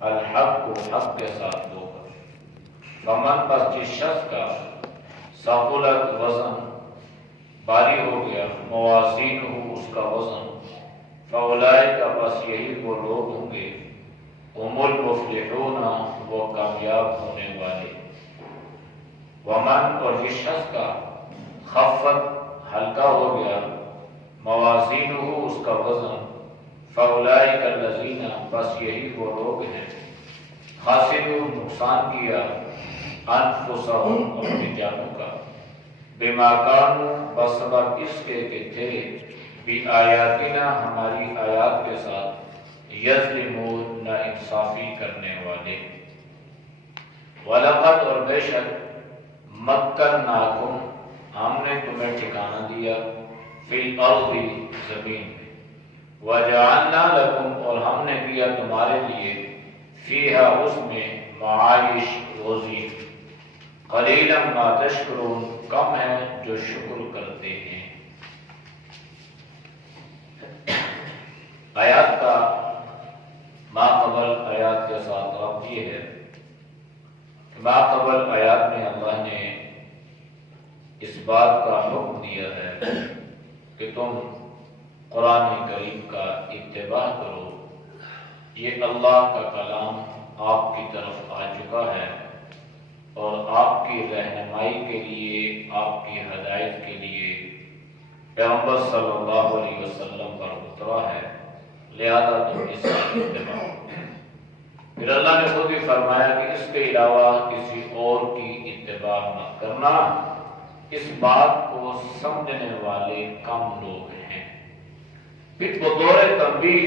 الحق کو حق کے ساتھ دھو کر، فمن پس جس شخص کا ثقلت وزن بھاری ہو گیا، موازین ہو اس کا وزن، فاولئک بس یہی وہ لوگ ہوں گے، هم المفلحون وہ کامیاب ہونے والے، ومن اور جس شخص کا خفت ہلکا ہو گیا، موازین ہو اس کا وزن، فاولئک الذین بس یہی وہ لوگ ہیں، خاسروا نقصان کیا، انفسہم اپنی جانوں کا، بما کانوا بسبب اس کے کہ تھے، بآیاتنا ہماری آیات کے ساتھ، یظلمون نا انصافی کرنے والے۔ وَلَقَدْ اور بے شک مَكَّنَّاكُمْ ہم نے تمہیں ٹھکانہ دیا، فی الارض زمین میں، وَجَعَلْنَا لَكُمْ اور ہم نے دیا تمہارے لیے، فیہا اس میں، معائش روزی، قلیلا ما تشکرون کم ہے جو شکر کرتے ہیں۔ آیات کا ما قبل آیات کے ساتھ ربط یہ ہے کہ ما قبل آیات میں اللہ نے اس بات کا حکم دیا ہے کہ تم قرآن کریم کا اتباع کرو، یہ اللہ کا کلام آپ کی طرف آ چکا ہے اور آپ کی رہنمائی کے لیے، آپ کی ہدایت کے لیے پیغمبر صلی اللہ علیہ وسلم پر اترا ہے، لہذا تم اس کا اتباع کرو۔ پھر اللہ نے خود ہی فرمایا کہ اس کے علاوہ کسی اور کی اتباع نہ کرنا، اس بات کو سمجھنے والے کم لوگ ہیں۔ پھر بطور تنبیہ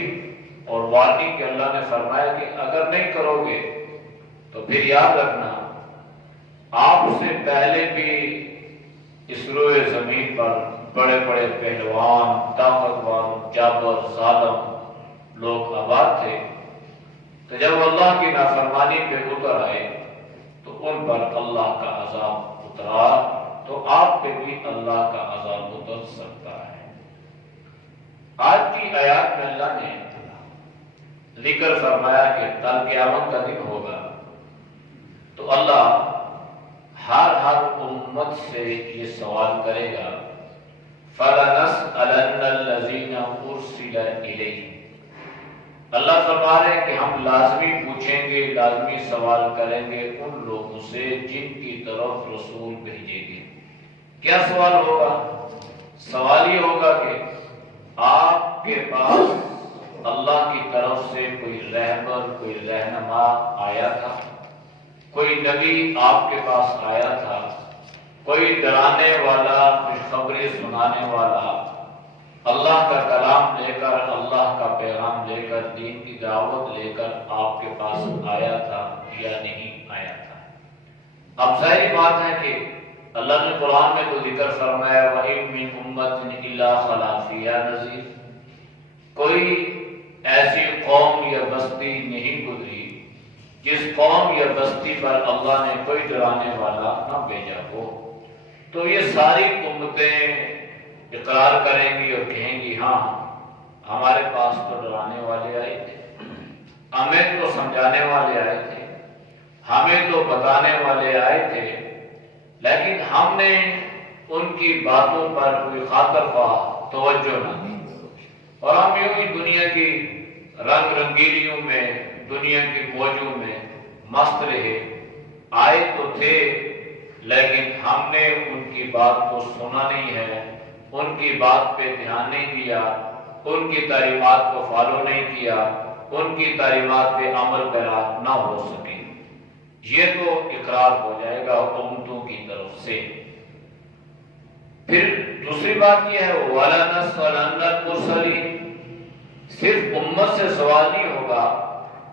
اور وارننگ کہ اللہ نے فرمایا کہ اگر نہیں کرو گے تو پھر یاد رکھنا آپ سے پہلے بھی اس روئے زمین پر بڑے بڑے پہلوان، طاقتور، جابر، ظالم لوگ آباد تھے، تو جب اللہ کی نافرمانی پہ اتر آئے تو ان پر اللہ کا عذاب اترا، تو آپ پہ بھی اللہ کا عذاب اتر سکتا ہے۔ آج کی آیات میں اللہ نے ذکر فرمایا کہ کل قیامت کا دن ہوگا تو اللہ ہر امت سے یہ سوال کرے گا، فَلَنَسْأَلَنَّ الَّذِينَ أُرْسِلَ إِلَيْهِمْ۔ اللہ فرما رہے ہیں کہ ہم لازمی پوچھیں گے، لازمی سوال کریں گے ان لوگوں سے جن کی طرف رسول بھیجیں گے۔ کیا سوال ہوگا؟ سوال یہ ہوگا کہ آپ کے پاس اللہ کی طرف سے کوئی رہبر، کوئی رہنما آیا تھا، کوئی نبی آپ کے پاس آیا تھا، کوئی ڈرانے والا، خوشخبری سنانے والا، اللہ کا کلام لے کر، اللہ کا پیغام لے کر، دین کی دعوت لے کر آپ کے پاس آیا تھا یا نہیں آیا تھا؟ اب ظاہری بات ہے کہ اللہ نے قرآن میں تو ذکر فرمایا وَإِن مِّنْ أُمَّةٍ إِلَّا خَلَا فِيهَا نَذِيرٌ، کوئی ایسی قوم یا بستی نہیں گزری جس قوم یا بستی پر اللہ نے کوئی ڈرانے والا نہ بھیجا ہو۔ تو یہ ساری امتیں اقرار کریں گی اور کہیں گی ہاں ہمارے پاس تو ڈرانے والے آئے تھے، ہمیں تو سمجھانے والے آئے تھے، ہمیں تو بتانے والے آئے تھے، لیکن ہم نے ان کی باتوں پر کوئی خاطر خواہ توجہ نہ دی، اور ہم یوں ہی دنیا کی رنگ رنگیلیوں میں، دنیا کی موجوں میں مست رہے، آئے تو تھے لیکن ہم نے ان کی بات کو سنا نہیں ہے، ان کی بات پہ دھیان نہیں دیا، ان کی تعلیمات کو فالو نہیں کیا، ان کی تعلیمات پہ عمل پیرا نہ ہو سکے۔ یہ تو اقرار ہو جائے گا امتوں کی طرف سے۔ پھر دوسری بات یہ ہے وَلَنَسْأَلَنَّ الْمُرْسَلِينَ، صرف امت سے سوال نہیں ہوگا،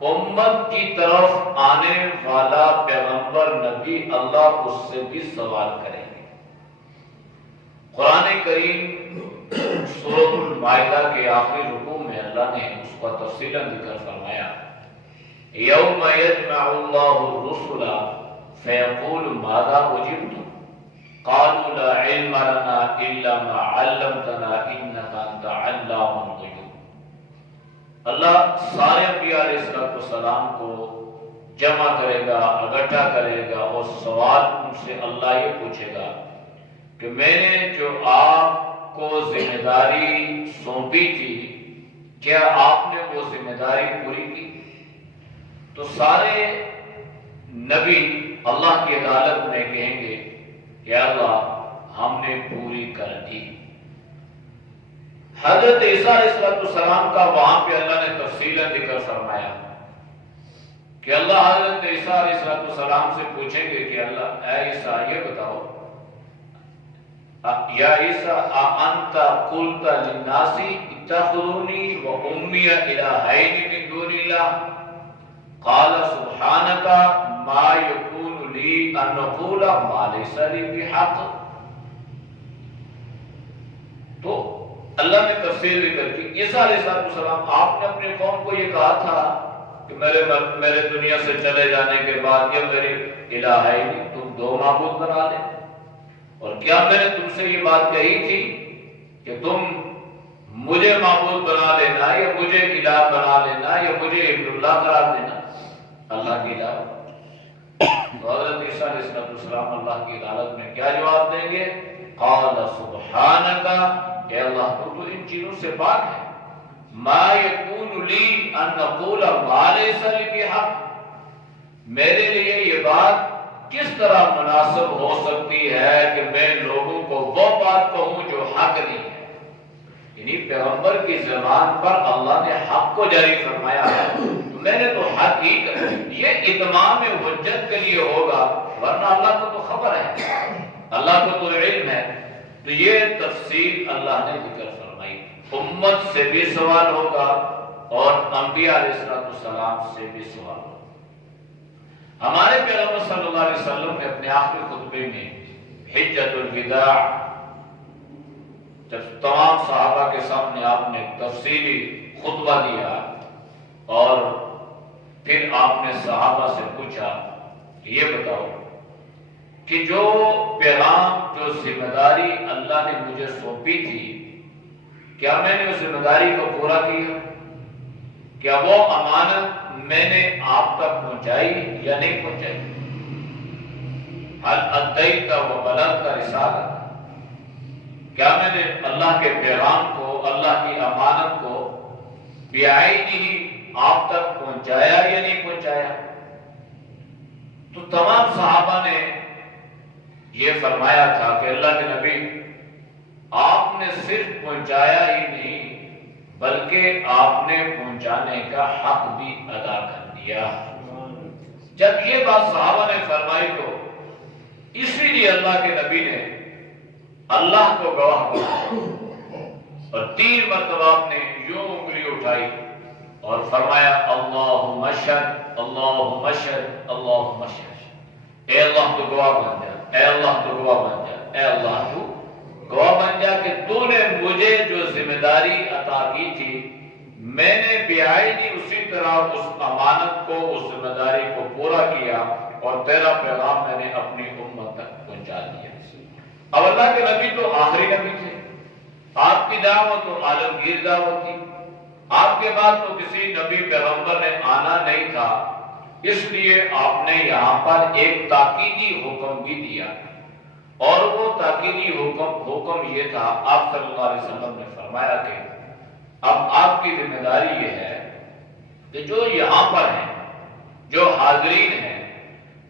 امت کی طرف آنے والا پیغمبر نبی اللہ اس سے بھی سوال کریں گے۔ قرآن کریم سورۃ المائدہ کے آخری رکوع میں اللہ نے اس کا تفصیلاً ذکر فرمایا، یوم یجمع اللہ الرسل فیقول ماذا اجبتم قالوا لا علم لنا الا ما علمتنا انک انت علام الغیوب۔ اللہ سارے انبیاء علیہ السلام کو جمع کرے گا، اکٹھا کرے گا اور سوال ان سے اللہ یہ پوچھے گا کہ میں نے جو آپ کو ذمہ داری سونپی تھی کیا آپ نے وہ ذمہ داری پوری کی؟ تو سارے نبی اللہ کی عدالت میں کہیں گے کہ اللہ ہم نے پوری کر دی۔ حضرت عیسیٰ علیہ السلام کا وہاں پہ اللہ نے تفصیلاً ذکر فرمایا کہ اللہ حضرت عیسیٰ علیہ السلام سے پوچھیں گے کہ اللہ اے عیسیٰ یہ بتاؤ یا عیسیٰ انت قلت للناس اتخذونی و امی الہین من دون اللہ قال سبحانک ما یکون لی ان اقول ما لیس لی بحق۔ تو اللہ نے تفصیل ذکر کی عیسیٰ علیہ السلام آپ نے اپنی قوم کو یہ کہا تھا کہ میرے دنیا سے چلے جانے کے بعد یہ میری الہین تم دو معبود بنا لیں، اور کیا میں نے تم سے یہ بات کہی تھی کہ تم مجھے معبود بنا لینا یا مجھے الہ بنا لینا یا مجھے عبد اللہ قرار دینا؟ اللہ کی الہ۔ تو حضرت عیسیٰ علیہ السلام اللہ کی عدالت میں کیا جواب دیں گے؟ قال سبحانک، اے اللہ تو ان چیزوں سے پاک ہے، ما یکون لی ان اقول ما لیس لی بحق، میرے لیے یہ بات کس طرح مناسب ہو سکتی ہے کہ میں لوگوں کو وہ بات کہوں جو حق نہیں ہے۔ یعنی پیغمبر کی زبان پر اللہ نے حق کو جاری فرمایا ہے تو میں نے تو حق ہی کہا، یہ اتمام حجت کے لیے ہوگا، ورنہ اللہ کو تو خبر ہے، اللہ کو تو علم ہے۔ تو یہ تفصیل اللہ نے ذکر فرمائی، امت سے بھی سوال ہوگا اور انبیاء علیہ السلام سے بھی سوال ہوگا۔ ہمارے پیغمبر صلی اللہ علیہ وسلم نے اپنے آخری خطبے میں حجۃ الوداع جب تمام صحابہ کے سامنے آپ نے تفصیلی خطبہ دیا اور پھر آپ نے صحابہ سے پوچھا کہ یہ بتاؤ کہ جو پیغام جو ذمہ داری اللہ نے مجھے سونپی تھی کیا میں نے اس ذمہ داری کو پورا کیا؟ کیا وہ امانت میں نے آپ تک پہنچائی یا نہیں پہنچائی؟ حل ادیت و بلغت رسالت، کیا میں نے اللہ کے پیغام کو، اللہ کی امانت کو بعینہ آپ تک پہنچایا یا نہیں پہنچایا؟ تو تمام صحابہ نے یہ فرمایا تھا کہ اللہ کے نبی آپ نے صرف پہنچایا ہی نہیں بلکہ آپ نے پہنچانے کا حق بھی ادا کر دیا۔ جب یہ بات صحابہ نے فرمائی تو اسی لیے اللہ کے نبی نے اللہ کو گواہ بنایا اور 3 مرتبہ آپ نے یوں انگلی اٹھائی اور فرمایا اللہم اشہد اللہم اشہد اللہم اشہد، اے اللہ تو گواہ بن جا، اے اللہ تو گواہ بن جا، اے اللہ تو گواہ بن جا کہ تو نے مجھے جو ذمہ داری عطا کی تھی میں نے بعینی اسی طرح اس امانت کو، اس ذمہ داری کو پورا کیا اور تیرا پیغام میں نے اپنی امت تک پہنچا دیا۔ اب اللہ کے نبی تو آخری نبی تھے، آپ کی دعوت تو عالمگیر دعوت تھی، آپ کے بعد تو کسی نبی پیغمبر نے آنا نہیں تھا، اس لیے آپ نے یہاں پر ایک تاکیدی حکم بھی دیا، اور وہ تاکیدی حکم یہ تھا، آپ صلی اللہ علیہ وسلم نے فرمایا کہ اب آپ کی ذمہ داری یہ ہے کہ جو یہاں پر ہیں، جو حاضرین ہیں،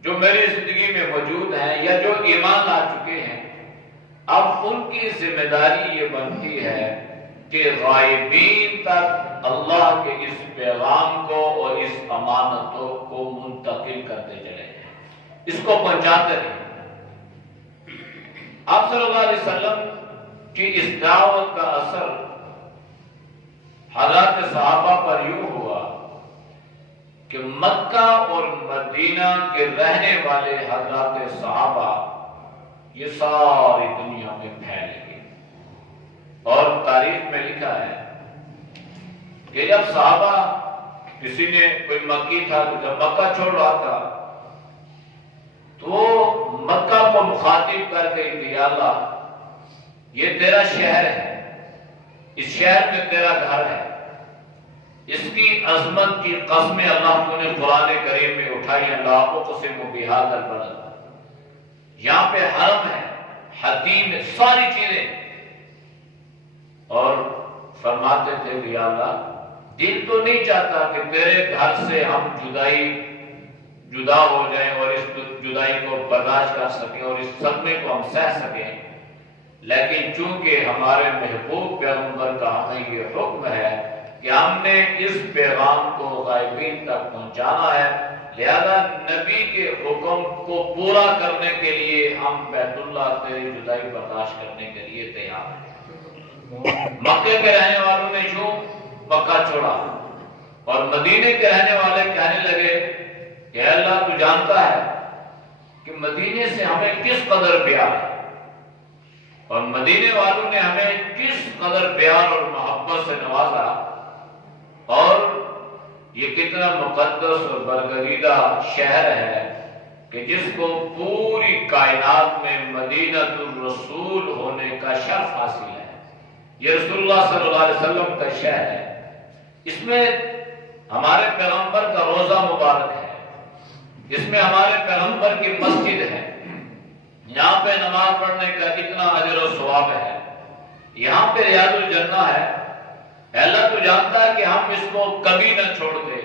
جو میری زندگی میں موجود ہیں یا جو ایمان لا چکے ہیں، اب ان کی ذمہ داری یہ بنتی ہے کہ غائبین تک اللہ کے اس پیغام کو اور اس امانتوں کو منتقل کرتے چلے جائیں، اس کو پہنچاتے رہیں۔ آپ صلی اللہ علیہ وسلم کی اس دعوت کا اثر حضرات صحابہ پر یوں ہوا کہ مکہ اور مدینہ کے رہنے والے حضرات صحابہ یہ ساری دنیا میں پھیل گئے، اور تاریخ میں لکھا ہے کہ جب صحابہ کسی نے کوئی مکی تھا تو جب مکہ چھوڑ رہا تھا تو مکہ کو مخاطب کر کے کہ یا اللہ یہ تیرا شہر ہے، اس شہر میں تیرا گھر ہے، اس کی عظمت کی قسمیں اللہ تو نے قرآن کریم میں اٹھائی ہیں، لا اقسم بہذا البلد، یہاں پہ حرم ہے، حتیم ہے، ساری چیزیں، اور فرماتے تھے کہ یا اللہ دل تو نہیں چاہتا کہ تیرے گھر سے ہم جدا ہو جائیں اور اس جدائی کو برداشت کر سکیں اور اس صدمے کو ہم سہ سکیں، لیکن چونکہ ہمارے محبوب پیغمبر کا ہمیں یہ حکم ہے کہ ہم نے اس پیغام کو غائبین تک پہنچانا ہے، لہذا نبی کے حکم کو پورا کرنے کے لیے ہم بیت اللہ تیری جدائی برداشت کرنے کے لیے تیار ہیں۔ مکے کے رہنے والوں نے یوں مکہ چھوڑا اور مدینے کے رہنے والے کہنے لگے کہ اللہ تو جانتا ہے کہ مدینے سے ہمیں کس قدر پیار ہے اور مدینے والوں نے ہمیں کس قدر پیار اور محبت سے نوازا، اور یہ کتنا مقدس اور برگزیدہ شہر ہے کہ جس کو پوری کائنات میں مدینۃ الرسول ہونے کا شرف حاصل ہے۔ یہ رسول اللہ صلی اللہ علیہ وسلم کا شہر ہے، اس میں ہمارے پیغمبر کا روضہ مبارک ہے، اس میں ہمارے پیغمبر کی مسجد ہے، یہاں پہ نماز پڑھنے کا اتنا اجر و ثواب ہے، یہاں پہ ریاض الجنہ ہے۔ اللہ تو جانتا ہے کہ ہم اس کو کبھی نہ چھوڑ دیں،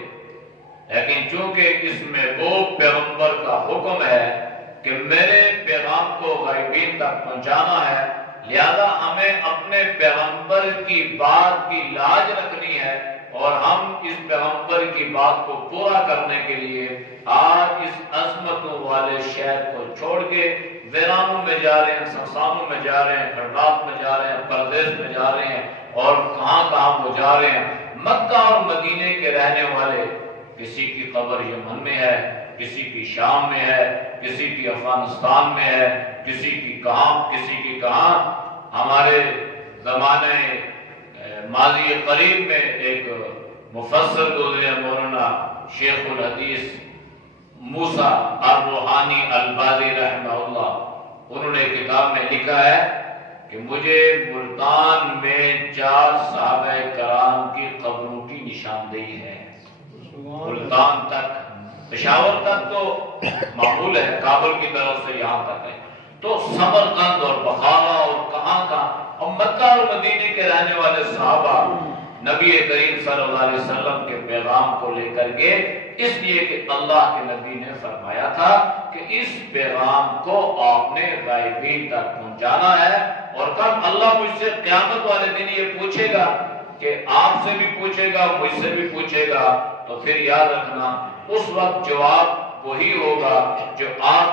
لیکن چونکہ اس میں وہ پیغمبر کا حکم ہے کہ میرے پیغام کو غائبین تک پہنچانا ہے، لہذا ہمیں اپنے پیغمبر کی بات کی لاج رکھنی ہے اور ہم اس پیغمبر کی بات کو پورا کرنے کے لیے آج اس عظمتوں والے شہر کو چھوڑ کے ویرانوں میں جا رہے ہیں، سنسانوں میں جا رہے ہیں، کھڑات میں جا رہے ہیں، پردیس میں جا رہے ہیں، اور کہاں وہ جا رہے ہیں۔ مکہ اور مدینے کے رہنے والے، کسی کی قبر یمن میں ہے، کسی کی شام میں ہے، کسی کی افغانستان میں ہے، کسی کی کہاں۔ ہمارے زمانے ماضی قریب میں ایک مفسر گزرے مولانا شیخ الحدیث موسیٰ الروحانی البازی رحمہ اللہ، انہوں نے کتاب میں لکھا ہے کہ مجھے ملتان میں 4 صحابہ کرام کی قبروں کی نشاندہی ہے، ملتان تک، پشاور تک تو معقول ہے، کابل کی طرف سے یہاں تک ہے، تو سمرقند اور بخارا اور کہاں، اور مکہ اور مدینے کے رہنے والے صحابہ نبی کریم صلی اللہ علیہ وسلم کے پیغام کو لے کر کے، اس لیے کہ اللہ کے نبی نے فرمایا تھا کہ اس پیغام کو آپ نے غائبین تک پہنچانا ہے، اور کب اللہ مجھ سے قیامت والے دن یہ پوچھے گا کہ آپ سے بھی پوچھے گا، مجھ سے بھی پوچھے گا، تو پھر یاد رکھنا اس وقت جواب وہی ہوگا جو آج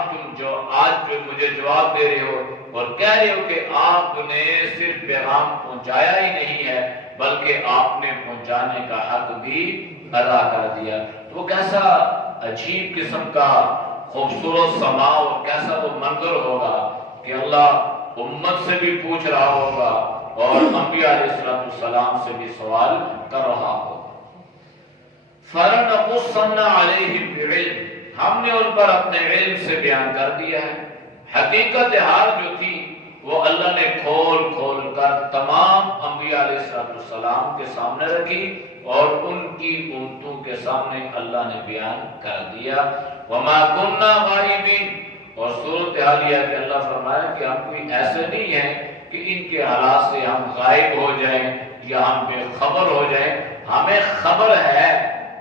مجھے جواب دے رہے ہو اور کہہ رہے ہو کہ آپ نے صرف پیغام پہنچایا ہی نہیں ہے بلکہ آپ نے پہنچانے کا حق بھی ادا کر دیا۔ تو وہ کیسا عجیب قسم کا خوبصورت سما اور کیسا وہ منظر ہوگا کہ اللہ امت سے بھی پوچھ رہا ہوگا اور انبیاء علیہ السلام سے بھی سوال کر رہا ہوگا۔ فَلَنَقُصَّنَّ عَلَيْهِمْ بِعِلْمٍ، ہم نے ان پر اپنے علم سے بیان کر دیا ہے۔ حقیقت حال جو تھی وہ اللہ نے کھول کر تمام انبیاء علیہ السلام کے سامنے رکھی اور ان کی امتوں کے سامنے اللہ نے بیان کر دیا۔ وَمَا كُنَّا غَائِبِينَ، اور صورتحال یہ کہ اللہ فرمایا کہ ہم کوئی ایسے نہیں ہیں کہ ان کے حالات سے ہم غائب ہو جائیں یا ہم بے خبر ہو جائیں، ہمیں خبر ہے،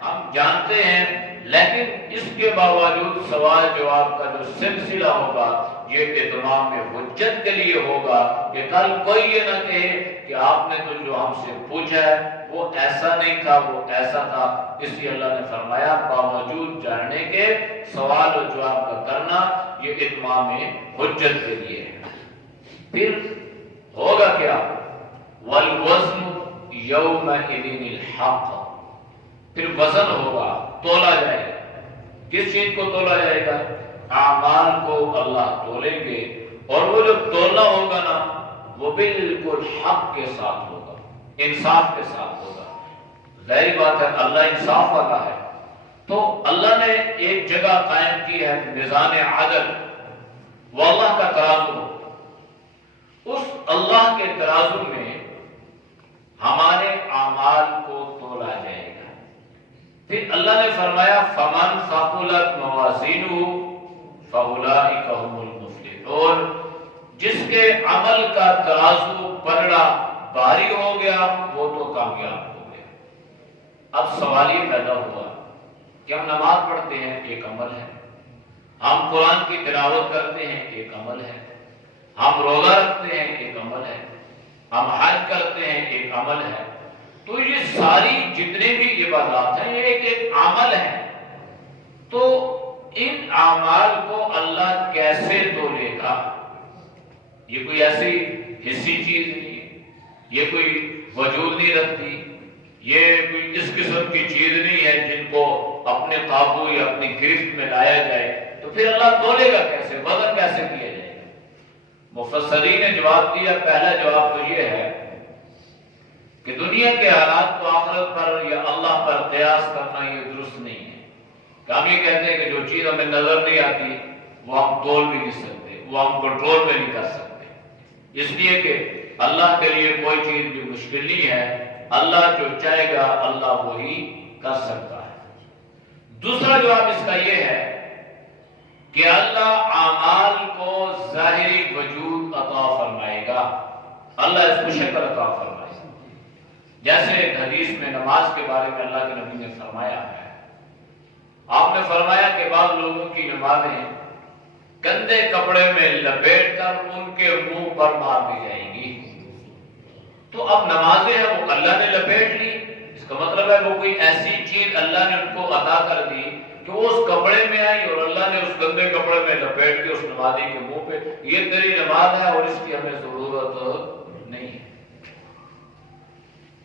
ہم جانتے ہیں، لیکن اس کے باوجود سوال جواب کا جو سلسلہ ہوگا یہ اتمام حجت کے لیے ہوگا کہ کل کوئی یہ نہ کہے کہ آپ نے تو جو ہم سے پوچھا ہے وہ ایسا نہیں تھا، وہ ایسا تھا۔ اس لیے اللہ نے فرمایا باوجود جاننے کے سوال و جواب کا کرنا یہ اتمام حجت کے لیے ہے۔ پھر ہوگا کیا؟ وَالْوَزْنُ يَوْمَئِذٍ الْحَقُّ، پھر وزن ہوگا، تولا جائے گا۔ کس چیز کو تولا جائے گا؟ اعمال کو اللہ تولیں گے، اور وہ جو تولنا ہوگا نا وہ بالکل حق کے ساتھ ہوگا، انصاف کے ساتھ ہوگا۔ ظاہر بات ہے اللہ انصاف والا ہے، تو اللہ نے ایک جگہ قائم کی ہے میزان عدل، وہ اللہ کا ترازو، اس اللہ کے ترازو میں ہمارے اعمال کو تولا جائے گا۔ پھر اللہ نے فرمایا فمن ثقلت موازینہ فاولئک هم المفلحون، جس کے عمل کا ترازو پلڑا بھاری ہو گیا وہ تو کامیاب ہو گیا۔ اب سوال یہ پیدا ہوا کہ ہم نماز پڑھتے ہیں ایک عمل ہے، ہم قرآن کی تلاوت کرتے ہیں ایک عمل ہے، ہم روزہ رکھتے ہیں ایک عمل ہے، ہم حج کرتے ہیں ایک عمل ہے، تو یہ ساری جتنے بھی عبادات ہیں یہ ایک عمل ہے، تو ان اعمال کو اللہ کیسے تولے گا؟ یہ کوئی ایسی حصی چیز نہیں ہے، یہ کوئی وجود نہیں رکھتی، یہ کوئی اس قسم کی چیز نہیں ہے جن کو اپنے قابو یا اپنی گرفت میں لایا جائے، تو پھر اللہ تولے گا کیسے، وزن کیسے کیا جائے گا؟ مفسرین نے جواب دیا، پہلا جواب تو یہ ہے کہ دنیا کے حالات کو آخرت پر یا اللہ پر قیاس کرنا یہ درست نہیں ہے، کہ ہم یہ کہتے ہیں کہ جو چیز ہمیں نظر نہیں آتی وہ ہم تول بھی نہیں سکتے، وہ ہم کنٹرول میں نہیں کر سکتے، اس لیے کہ اللہ کے لیے کوئی چیز بھی مشکل نہیں ہے، اللہ جو چاہے گا اللہ وہی کر سکتا ہے۔ دوسرا جواب اس کا یہ ہے کہ اللہ اعمال کو ظاہری وجود عطا فرمائے گا، اللہ اس کو شکل عطا فرمائے گا، جیسے ایک حدیث میں نماز کے بارے میں اللہ کے نبی نے فرمایا ہے، آپ نے فرمایا کہ بعض لوگوں کی نمازیں گندے کپڑے میں لپیٹ کر ان کے منہ پر مار دی جائیں گی، تو اب نمازیں ہیں وہ اللہ نے لپیٹ لی، اس کا مطلب ہے وہ کوئی ایسی چیز اللہ نے ان کو عطا کر دی کہ وہ اس کپڑے میں آئی اور اللہ نے اس گندے کپڑے میں لپیٹ کے اس نمازی کے منہ پہ، یہ تیری نماز ہے اور اس کی ہمیں ضرورت نہیں ہے۔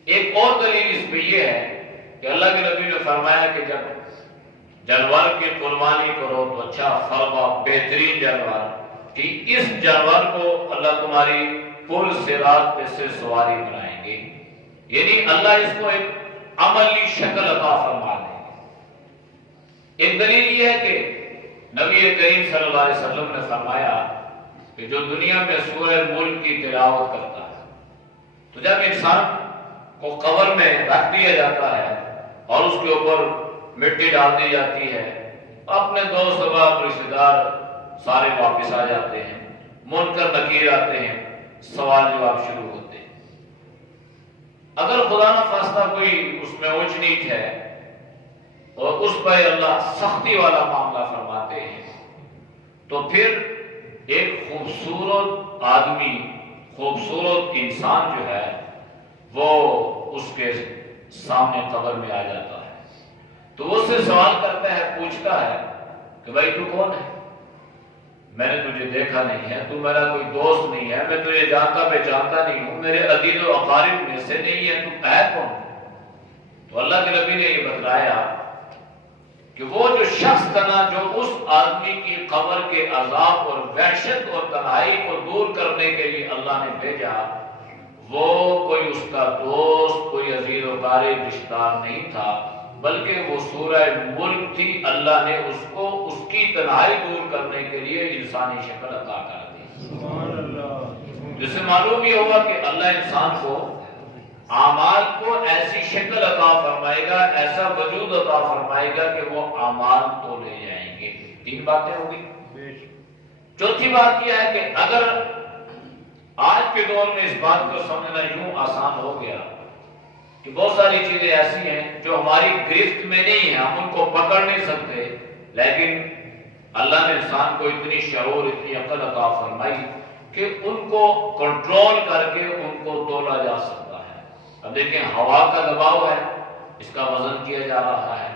ایک اور دلیل اس پہ یہ ہے کہ اللہ کے نبی نے فرمایا کہ جب جانور کی قربانی کرو تو اچھا فرما، بہترین جانور، کہ اس جانور کو اللہ تمہاری پل صراط پہ سے سواری بنائیں گے، یعنی اللہ اس کو ایک عملی شکل عطا فرما دیں گے۔ ایک دلیل یہ ہے کہ نبی کریم صلی اللہ علیہ وسلم نے فرمایا کہ جو دنیا میں سورہ ملک کی تلاوت کرتا ہے تو جب انسان کو قبر میں رکھ دیا جاتا ہے اور اس کے اوپر مٹی ڈال دی جاتی ہے، اپنے دوست احباب رشتہ دار سارے واپس آ جاتے ہیں، منکر نکیر آتے ہیں، سوال جواب شروع ہوتے ہیں۔ اگر خدا نہ خواستہ کوئی اس میں اونچ نیچ ہے اور اس پر اللہ سختی والا معاملہ فرماتے ہیں تو پھر ایک خوبصورت آدمی، خوبصورت انسان جو ہے وہ اس کے سامنے قبر میں آ جاتا ہے، تو وہ اس سے سوال کرتا ہے، پوچھتا ہے کہ بھائی تو کون ہے؟ میں نے تجھے دیکھا نہیں ہے، تو میرا کوئی دوست نہیں ہے، میں تجھے جانتا پہچانتا نہیں ہوں، میرے عزیز و اقارب میں سے نہیں ہے، تو ہے کون؟ تو اللہ کے نبی نے یہ بتلایا کہ وہ جو شخص تھا نا، جو اس آدمی کی قبر کے عذاب اور وحشت اور تنہائی کو دور کرنے کے لیے اللہ نے بھیجا، وہ کوئی اس کا دوست، کوئی عزیز و قریب رشتہ دار نہیں تھا، بلکہ وہ سورہ ملک تھی، اللہ نے اس کو اس کی تنہائی دور کرنے کے لیے انسانی شکل عطا کر دی۔ سبحان اللہ۔ جس سے معلوم یہ ہوگا کہ اللہ انسان کو اعمال کو ایسی شکل عطا فرمائے گا، ایسا وجود عطا فرمائے گا کہ وہ اعمال تو لے جائیں گے۔ تین باتیں ہوگی۔ چوتھی بات یہ ہے کہ اگر آج کے دور میں اس بات کو سمجھنا یوں آسان ہو گیا کہ بہت ساری چیزیں ایسی ہیں جو ہماری گرفت میں نہیں ہیں، ہم ان کو پکڑ نہیں سکتے، لیکن اللہ نے انسان کو اتنی شعور، اتنی عقل عطا فرمائی کہ ان کو کنٹرول کر کے ان کو تولا جا سکتا ہے۔ اب دیکھیں، ہوا کا دباؤ ہے، اس کا وزن کیا جا رہا ہے،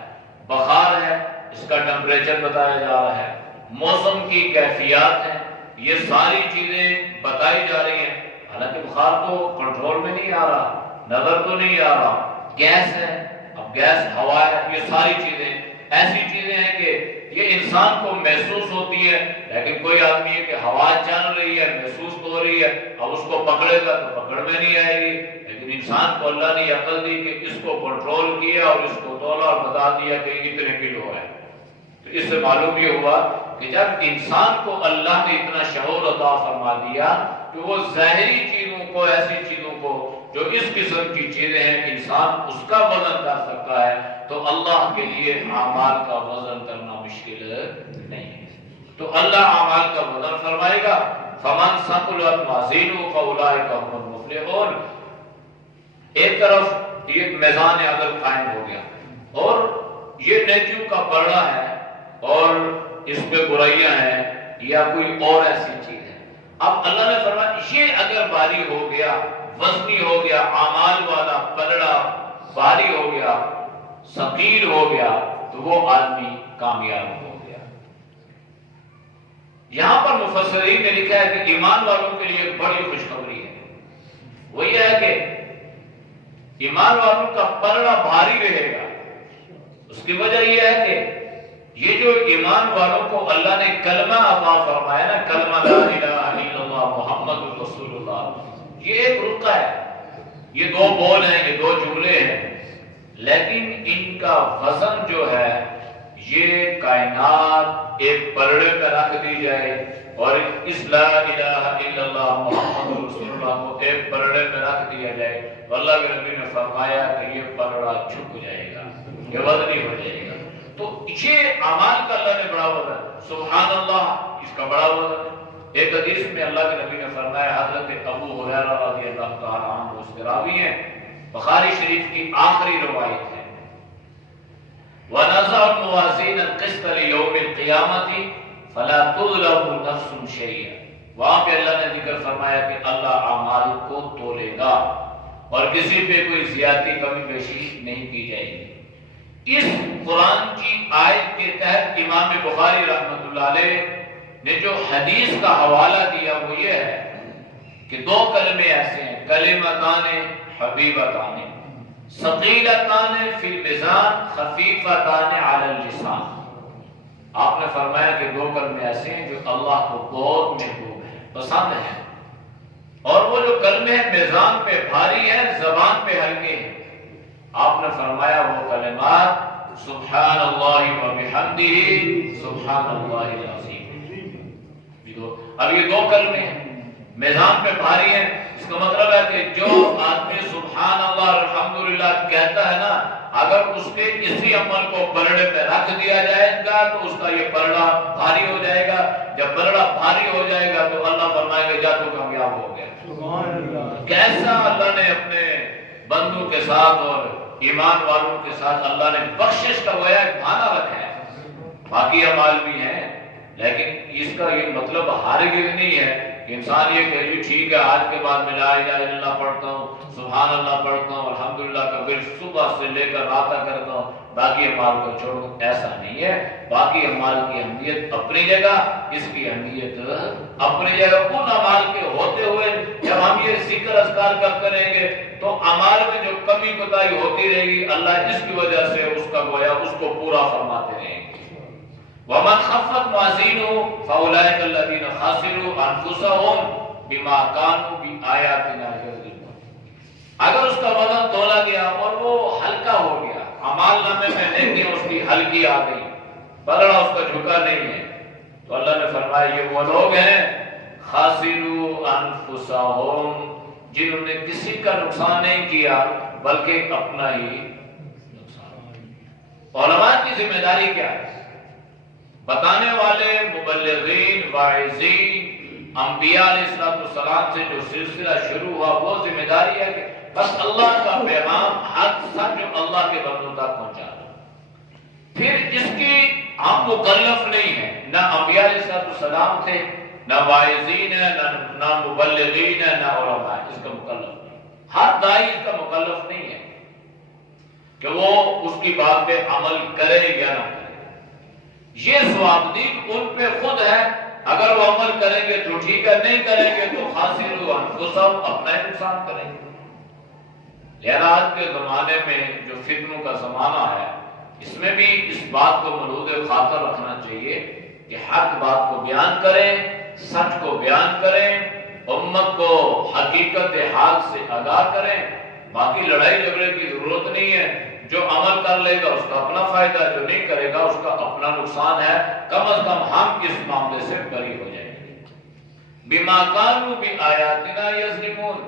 بخار ہے، اس کا ٹمپریچر بتایا جا رہا ہے، موسم کی کیفیات ہیں، یہ ساری چیزیں بتائی جا رہی ہیں، حالانکہ بخار تو کنٹرول میں نہیں آ رہا، نظر تو نہیں آ رہا، گیس ہے، اب گیس، ہوا ہے، یہ ساری چیزیں ایسی چیزیں ہیں کہ یہ انسان کو محسوس ہوتی ہے، لیکن کوئی آدمی ہے کہ ہوا چل رہی ہے، محسوس تو ہو رہی ہے، اب اس کو پکڑے گا تو پکڑ میں نہیں آئے گی، لیکن انسان کو اللہ نے عقل دی کہ اس کو کنٹرول کیا اور اس کو تولا اور بتا دیا کہ اتنے کلو ہے۔ تو اس سے معلوم یہ ہوا کہ جب انسان کو اللہ نے اتنا شعور عطا فرما دیا کہ وہ ظاہری چیزوں کو، ایسی چیزوں کو جو اس قسم کی چیزیں ہیں، انسان اس کا وزن کر سکتا ہے، تو اللہ کے لیے اعمال کا وزن کرنا مشکل نہیں ہے. تو اللہ اعمال کا وزن فرمائے گا. فمن ثقلت موازینہ فاولئک هم المفلحون. ایک طرف یہ میزان عدل قائم ہو گیا اور یہ نیکیوں کا پلڑا ہے اور اس پہ برائیاں ہیں یا کوئی اور ایسی چیز ہے. اب اللہ نے فرمایا یہ اگر باری ہو گیا، وزنی ہو گیا، اعمال والا پلڑا باری ہو گیا، ثقیل ہو گیا، تو وہ آدمی کامیاب ہو گیا. یہاں پر مفسرین نے لکھا ہے کہ ایمان والوں کے لیے بڑی خوشخبری ہے. وہ یہ ہے کہ ایمان والوں کا پلڑا بھاری رہے گا. اس کی وجہ یہ ہے کہ یہ جو ایمان والوں کو اللہ نے کلمہ عطا فرمایا نا، کلمہ لا الہ الا اللہ محمد رسول اللہ، یہ ایک رکا ہے، یہ دو بول ہیں، یہ دو جملے ہیں، لیکن ان کا وزن جو ہے یہ کائنات ایک پلڑے پہ رکھ دی جائے اور اس لا الہ الا اللہ محمد رسول اللہ کو ایک پلڑے پہ رکھ دیا جائے تو اللہ کے نبی نے فرمایا کہ یہ پلڑا جھک جائے گا، یہ وزنی ہو جائے گا. تو یہ اعمال کا اللہ نے بڑا وزن، سبحان اللہ اس کا بڑا وزن. ایک حدیث میں اللہ کے نبی نے فرمایا، حضرت ابو ہریرہ رضی اللہ تعالی عنہ اس کے راوی ہیں، بخاری شریف کی آخری روایت ہے، وَنَزَعَ الْمَوَازِينَ الْقِسْطَ لِيَوْمِ الْقِيَامَةِ فَلَا تُظْلَمُ نَفْسٌ شَيْئًا. وہاں پہ اللہ نے ذکر فرمایا کہ اللہ اعمال کو تولے گا اور کسی پہ کوئی زیادتی کمی بیشی نہیں کی جائے گی. اس قرآن کی آیت کے تحت امام بخاری رحمۃ اللہ علیہ نے جو حدیث کا حوالہ دیا وہ یہ ہے کہ دو کلمے ایسے ہیں، کلمتان حبیبتان ثقیلتان فی المیزان خفیفتان علی اللسان. آپ نے فرمایا کہ دو کلمے ایسے ہیں جو اللہ کو بہت محبوب ہیں، پسند ہیں، اور وہ جو کلمے ہیں میزان پہ بھاری ہیں، زبان پہ ہلکے ہیں. آپ نے فرمایا وہ کلمات سبحان اللہ و بحمدہ سبحان اللہ العظیم. اب یہ دو کلمے ہیں، میزان پہ بھاری ہیں. اس کا مطلب ہے کہ جو آدمی سبحان اللہ الحمدللہ کہتا ہے نا، اگر اس کے کسی عمل کو پلڑے پہ رکھ دیا جائے گا تو اس کا یہ پلڑا بھاری ہو جائے گا. جب پلڑا بھاری ہو جائے گا تو اللہ فرمائے گا جا تو کامیاب ہو گیا. کیسا اللہ نے اپنے بندوں کے ساتھ اور ایمان والوں کے ساتھ اللہ نے بخشش کا گویا ایک معنی رکھا ہے. باقی اعمال بھی ہیں لیکن اس کا یہ مطلب ہرگز نہیں ہے کہ انسان یہ کہ جی ٹھیک ہے آج کے بعد میں لا الہ الا اللہ پڑھتا ہوں، سبحان اللہ پڑھتا ہوں، الحمدللہ کا پھر صبح سے لے کر رات تک کرتا ہوں، باقی اعمال کو چھوڑوں. ایسا نہیں ہے. باقی اعمال کی اہمیت اپنی جگہ، اس کی اہمیت اپنی جگہ. ان اعمال کے ہوتے ہوئے جب ہم یہ ذکر اذکار کرتے رہیں گے تو اعمال میں جو کمی کوتاہی ہوتی رہے گی اللہ اس کی وجہ سے اس کا گویا اس کو پورا فرماتے رہیں گے. وَمَنْ خَفَّتْ مَوَازِينُهُ فَأُولَئِكَ الَّذِينَ خَسِرُوا أَنفُسَهُمْ بِمَا كَانُوا بِآيَاتِنَا يَظْلِمُونَ. اگر اس کا وزن تولا گیا اور وہ ہلکا ہو گیا، اعمال نامے میں نیکیاں اس کی ہلکی آ گئی، پلڑا اس کا جھکا نہیں ہے، تو اللہ نے فرمایا یہ وہ لوگ ہیں خَاسِرُوا أَنفُسَهُمْ جنہوں نے کسی کا نقصان نہیں کیا بلکہ اپنا ہی نقصان. علماء کی ذمہ داری کیا ہے؟ بتانے والے، مبلغین، واعظین، انبیاء علیہ السلام سے جو سلسلہ شروع ہوا وہ ذمہ داری ہے کہ بس اللہ کا پیغام حق سچ اللہ کے بندوں تک پہنچانا. پھر اس کی ہم مکلف نہیں ہیں، نہ انبیاء علیہ السلام تھے، نہ واعظین ہیں، نہ مبلغین ہیں، نہ علماء. اس کا مکلف نہیں. ہر داعی اس کا مکلف نہیں ہے کہ وہ اس کی بات پہ عمل کرے یا نہ کرے. یہ ثوابدید ان پہ خود ہے. اگر وہ عمل کریں گے تو ٹھیک ہے، نہیں کریں گے تو خاسروا انفسہم اپنا ہی نقصان کریں گے. لہذا آج کے زمانے میں جو فتنوں کا زمانہ ہے اس میں بھی اس بات کو ملحوظ خاطر رکھنا چاہیے کہ حق بات کو بیان کریں، سچ کو بیان کریں، امت کو حقیقت حال سے آگاہ کریں. باقی لڑائی جھگڑے کی ضرورت نہیں ہے. جو عمل کر لے گا اس کا اپنا فائدہ، جو نہیں کرے گا اس کا اپنا نقصان ہے. کم از کم ہم اس معاملے سے بری ہو جائیں گے. بما كانوا بآياتنا يظلمون.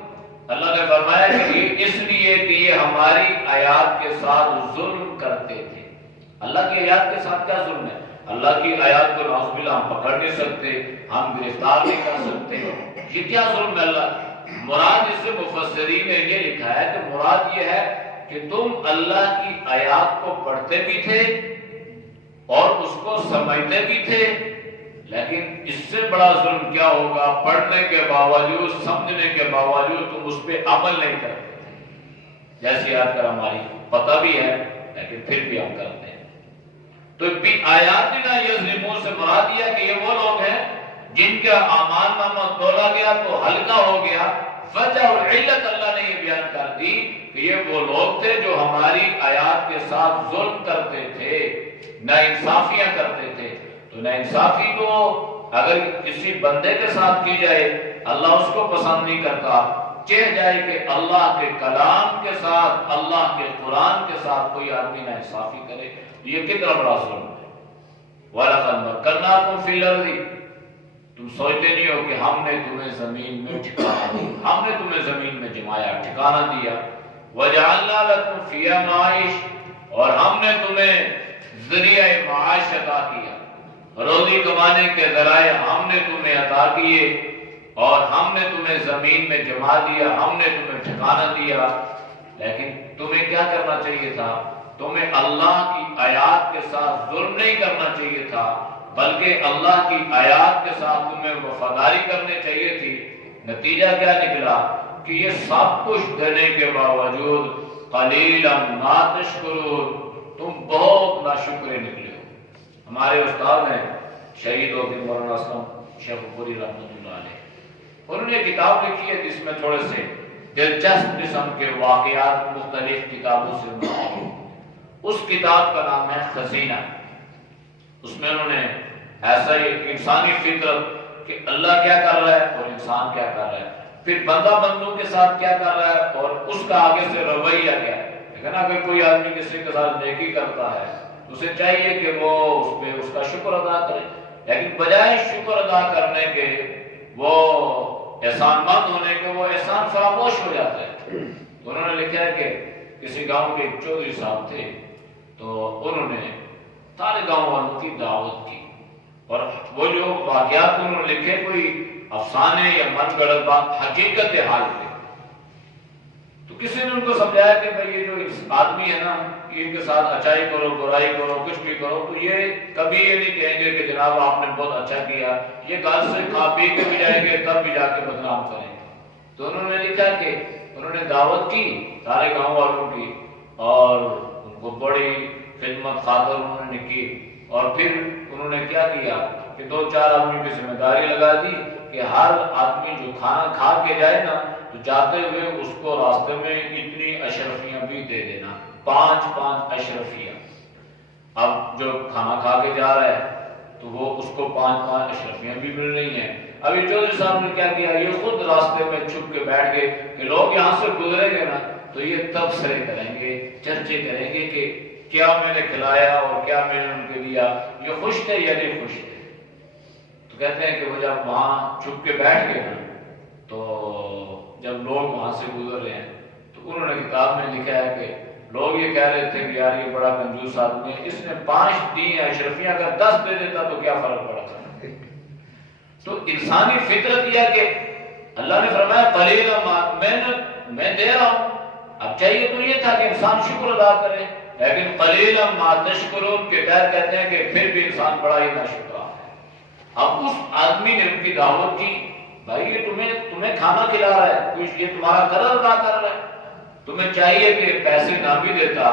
اللہ نے فرمایا کہ یہ اس لیے کہ یہ ہماری آیات کے ساتھ ظلم کرتے تھے۔ اللہ کی آیات کے ساتھ کیا ظلم ہے؟ اللہ کی آیات کو نعوذ باللہ ہم پکڑ نہیں سکتے، ہم گرفتار نہیں کر سکتے، یہ کیا ظلم ہے؟ اللہ مراد اس سے مفسرین نے یہ لکھا ہے کہ مراد یہ ہے کہ تم اللہ کی آیات کو پڑھتے بھی تھے اور اس کو سمجھتے بھی تھے، لیکن اس سے بڑا ظلم کیا ہوگا، پڑھنے کے باوجود سمجھنے کے باوجود تم اس پہ عمل نہیں کرتے تھے، جیسی آج کل ہماری پتہ بھی ہے لیکن پھر بھی ہم کرتے ہیں۔ تو آیاتنا یظلمون سے مراد یہ کہ یہ وہ لوگ ہیں جن کا اعمال نامہ تولا گیا تو ہلکا ہو گیا۔ وجہ اور علت اللہ نے یہ بیان کر دی کہ یہ وہ لوگ تھے جو ہماری آیات کے ساتھ ظلم کرتے تھے، ناانصافیاں کرتے تھے۔ تو ناانصافی تو اگر کسی بندے کے ساتھ کی جائے اللہ اس کو پسند نہیں کرتا، چاہ جائے کہ اللہ کے کلام کے ساتھ، اللہ کے قرآن کے ساتھ کوئی آدمی ناانصافی کرے، یہ کتنا بڑا ظلم ہے۔ وَلَقَدْ مَكَّنَّاكُمْ فِي الْأَرْضِ، تم سوچتے نہیں ہو کہ ہم نے تمہیں زمین میں ٹھکانا دیا، ہم نے تمہیں زمین میں جمایا، ٹھکانا دیا۔ وَجَعَلْنَا لَكُمْ فِيهَا مَعَائِشَ، اور ہم نے تمہیں ذریعہ معاش عطا کیا، روزی کمانے کے ذرائع ہم نے تمہیں عطا کیے، اور ہم نے تمہیں زمین میں جما دیا، ہم نے تمہیں ٹھکانا دیا۔ لیکن تمہیں کیا کرنا چاہیے تھا؟ تمہیں اللہ کی آیات کے ساتھ ظلم نہیں کرنا چاہیے تھا، بلکہ اللہ کی آیات کے ساتھ تمہیں وفاداری کرنی چاہیے تھی۔ نتیجہ کیا نکلا کہ یہ سب کچھ دینے کے باوجود قلیلا ما تشکرون، تم بہت ناشکرے نکلے ہو۔ ہمارے استاد ہیں شہید ہو گئے مولانا اسلم شیخ پوری رحمۃ اللہ علیہ، انہوں نے کتاب لکھی ہے جس میں تھوڑے سے دلچسپ قسم کے واقعات مختلف کتابوں سے مختلف، اس کتاب کا نام ہے خزینہ۔ اس میں انہوں نے ایسا ہی انسانی فطرت کہ اللہ کیا کر رہا ہے اور انسان کیا کر رہا ہے، پھر بندہ بندوں کے ساتھ کیا کر رہا ہے اور اس کا آگے سے رویہ کیا ہے۔ لیکن اگر کوئی آدمی کسی کے ساتھ نیکی کرتا ہے تو اسے چاہیے کہ وہ اس پہ اس کا شکر ادا کرے، لیکن بجائے شکر ادا کرنے کے، وہ احسان مند ہونے کے، وہ احسان فراموش ہو جاتا ہے۔ انہوں نے لکھا ہے کہ کسی گاؤں کے چودھری صاحب تھے، تو انہوں نے سارے گاؤں والوں کی دعوت کی، اور وہ جو واقعات انہوں نے لکھے کوئی افسانے یا من گڑت بات، حقیقت حال تھے۔ تو کسی نے ان کو سمجھایا کہ بھئی یہ جو آدمی ہے نا، ان کے ساتھ اچائی کرو، برائی کرو، کچھ بھی کرو، تو یہ کبھی یہ نہیں کہیں گے کہ جناب آپ نے بہت اچھا کیا، یہ گھر سے کھا پی کے بھی جائیں گے تب بھی جا کے بدنام کریں گے۔ تو انہوں نے لکھا کہ انہوں نے دعوت کی سارے گاؤں والوں کی، اور ان کو بڑی خدمت خاطر انہوں نے کی، اور پھر انہوں نے کیا کیا کہ 2-4 آدمی کی ذمہ داری لگا دی کہ ہر آدمی جو کھانا کھا کے جائے نا تو جاتے ہوئے اس کو راستے میں اتنی اشرفیاں بھی دے دینا، 5 اشرفیاں۔ اب جو کھانا کھا کے جا رہا ہے تو وہ اس کو 5 اشرفیاں بھی مل رہی ہیں۔ ابھی چودھری صاحب نے کیا کیا، یہ خود راستے میں چھپ کے بیٹھ گئے کہ لوگ یہاں سے گزریں گے نا تو یہ تبصرے کریں گے، چرچے کریں گے کہ کیا میں نے کھلایا اور کیا میں نے ان کے دیا، یہ خوش تھے یا نہیں خوش تھے۔ تو کہتے ہیں کہ وہ جب وہاں چھپ کے بیٹھ گئے نا تو جب لوگ وہاں سے گزر رہے ہیں تو انہوں نے کتاب میں لکھا ہے کہ لوگ یہ کہہ رہے تھے کہ یار یہ بڑا کنجوس آدمی ہے، اس نے 5 دی اشرفیاں، اگر 10 دے دیتا تو کیا فرق پڑتا۔ تو انسانی فطرت یہ کہ اللہ نے فرمایا قلیلا ما، میں دے رہا ہوں، اب چاہیے تو یہ تھا کہ انسان شکر ادا کرے، لیکن قلیلا ما تشکرون کے تحت کہتے ہیں کہ پھر بھی انسان بڑا ہی ناشکرا ہے۔ اب اس آدمی نے ان کی دعوت کی، بھائی یہ تمہیں کھانا کھلا رہا ہے، یہ تمہارا قدر ادا کر رہا ہے، تمہیں چاہیے کہ پیسے نہ بھی دیتا،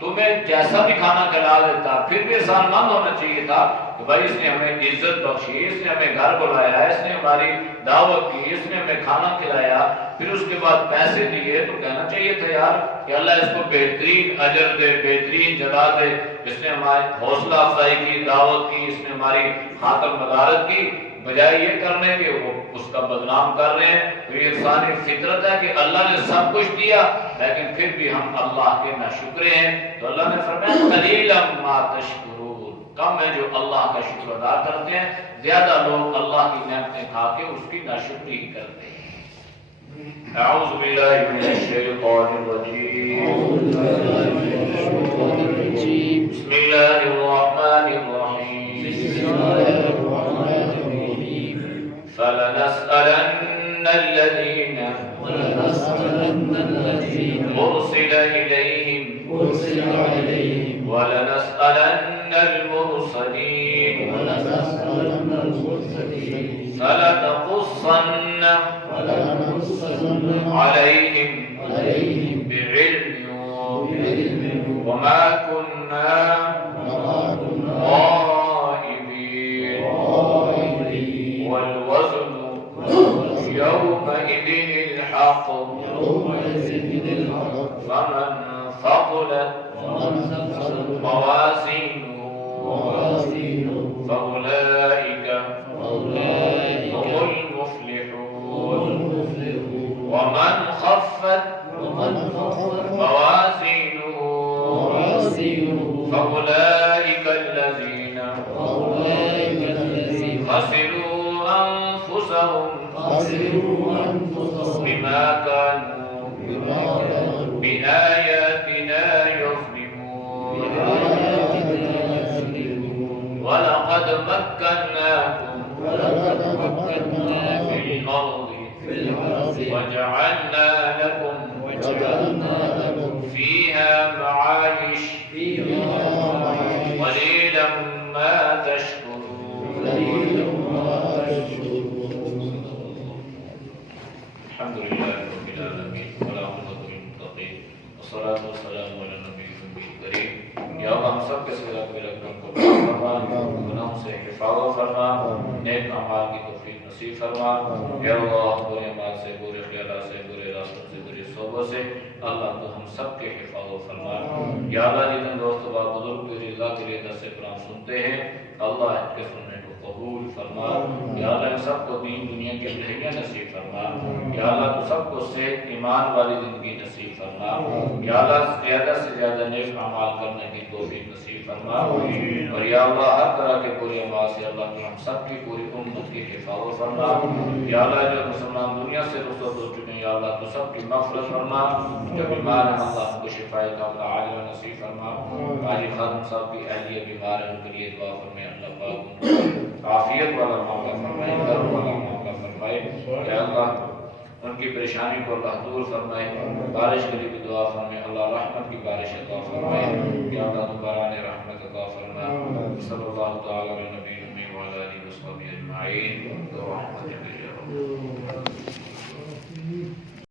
تمہیں جیسا بھی کھانا کھلا دیتا، پھر بھی احسان مند ہونا چاہیے تھا کہ بھائی اس نے ہمیں عزت بخشی، اس نے ہمیں گھر بلایا، اس نے ہماری دعوت کی، اس نے ہمیں کھانا کھلایا، پھر اس کے بعد پیسے دیے، تو کہنا چاہیے تھا یار کہ اللہ اس کو بہترین اجر دے، بہترین جزا دے، اس نے ہماری حوصلہ افزائی کی، دعوت کی، اس نے ہماری خاطر مدارت کی، بجائے یہ کرنے کے وہ اس کا بدنام کر رہے ہیں۔ تو یہ انسانی فطرت ہے کہ اللہ نے سب کچھ دیا لیکن پھر بھی ہم اللہ کے ناشکرے ہیں۔ تو اللہ نے فرمایا قلیلا ما تشکرون، کم ہے جو اللہ کا شکر ادا کرتے ہیں، زیادہ لوگ اللہ کی نعمتیں کھا کے اس کی ناشکری کرتے ہیں۔ أعوذ بالله من الشيطان الرجيم. بسم الله الرحمن الرحيم. فلنسألن الذين أرسل إليهم ولنسألن المرسلين فلنقصن عليهم بعلم وما كنا غائبين والوزن يومئذ الحق فمن ثقلت موازينه فأولئك هم المفلحون ومن خفت موازينه فأولئك الذين خسروا أنفسهم بما كانوا بآياتنا يظلمون ولقد مكناكم في الأرض وجعلنا لكم فيها معايش قليلا ما تشكرون. الحمد لله رب العالمين والعاقبة للمتقين والصلاة والسلام على النبي الكريم. یا اللہ ہم سب کے سوا میرے کرم کو فرما، گناہوں سے حفاظت فرما، نیک اعمال کی توفیق نصیب فرما. یا اللہ برے اعمال سے، برے خیالات سے، برے راستوں سے، بری صحبت سے اللہ تو ہم سب کے حفاظت فرما. یا اللہ جتنے دوست و بزرگ کی رضا کے لیے درس قرآن سنتے ہیں اللہ ان کے سننے کو قبول فرما. یا اللہ سب کو دین دنیا کی بھلائیاں نصیب فرما. یا اللہ تو سب کو صحت ایمان والی زندگی نصیب فرما. یا اللہ زیادہ سے زیادہ نیک اعمال کرنے کی توفیق نصیب فرما. اور یا اللہ ہر طرح کے برے اعمال سے اللہ تو ہم سب کی پوری امت کی حفاظت فرما. یا اللہ جو مسلمان دنیا سے رخصت ہو چکے ہیں یا اللہ تو سب کی مغفرت فرما. جو بیمار ہیں اللہ ان کو شفاء کاملہ عاجلہ نصیب فرما. قاضی خادم صاحب کی اہلیہ بیمار ہیں ان کے لیے دعا فرمائے اللہ پاک عافیت والا معاملہ فرمائے، گھر والا معاملہ فرمائے. یا اللہ ان کی پریشانی کو اللہ دور فرمائے. بارش کے لیے بھی دعا فرمائے اللہ رحمت کی بارش عطا فرمائے. یا اللہ دوبارہ رحمت عطا فرمائے. صلی اللہ تعالی علیہ نبی وعلی آلہ وصحبہ اجمعین.